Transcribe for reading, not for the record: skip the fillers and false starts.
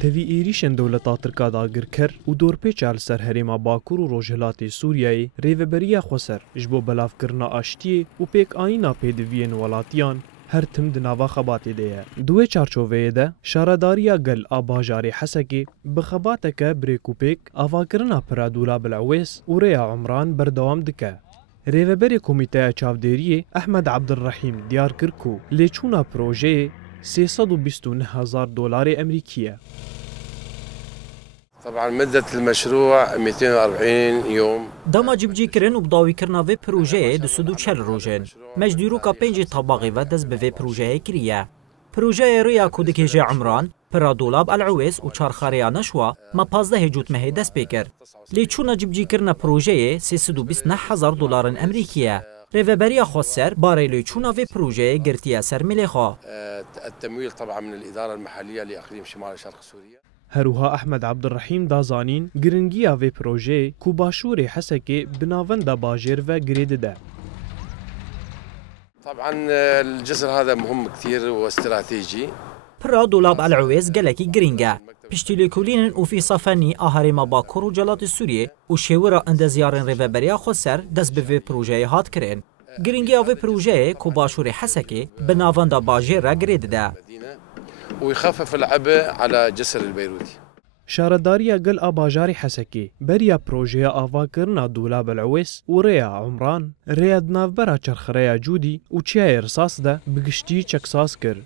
تەوی ئێریشên dewleta Tirka da girker û dorpêça li ser herêma Bakur û Rojhilatê Sûriyeyê rêveberiya Xweser ji bo belavkirina aştiyê û pêkanîna pêdiviyên welatiyan her tim di nava Xebatê de ye. Di wê çarçoveyê de şaredariya gel a bajarê Hesekê bi xebateke birêkûpêk avakirina Pira Dûlab el Ewês û Rêya Umran berdewam dike. Rêveberê Komîteya Çavdêriyê Ehmed Abdulrahîm diyar kir ku lêçûna projeyê $329,000 أمريكية. طبعا مدة المشروع 240 يوم. دما جبجي كرن و بداوي كرنا في بروجه د سدو 40 روزن. مجديرو کا 5 طباقي و دز به بروجه كريا. بروجه ريا كودكيجه عمران پرا دولاب العويس و چارخاريا نشوا ما 15 جوت مه دست بكر. ليچونا جبجي كرنا بروجه $329,000 أمريكية. ريفبريا خوسر باري ليچونا في بروجه گرتيا سر مليخا. التمويل طبعا من الإدارة المحلية لإقليم شمال شرق سوريا. هروها أحمد عبدالرحيم دازانين گرنگيا في بروجه كو باشوري حسكي بناوندا باجير و گريد ده. طبعا الجسر هذا مهم كثير واستراتيجي. برا دولاب العويس گلكي گرنگا. پشتیلیکولین و فی صفانی آهرما باکور و جلات سوریه و شیورا اندزیارن ريفبريا خوسر دست به پروژه هات کرن. گرنگی آوی پروژه کو باشور حسکی بناوندا باجر را گرید ده. ويخفف العبء على جسر البيروتي. شارداريا قل أباجاري حسكي بريا بروجيا آفاكرنا دولاب العويس وريا عمران ريا دنافبرا چرخريا جودي و چيا رصاص ده بگشتي چكساس كر.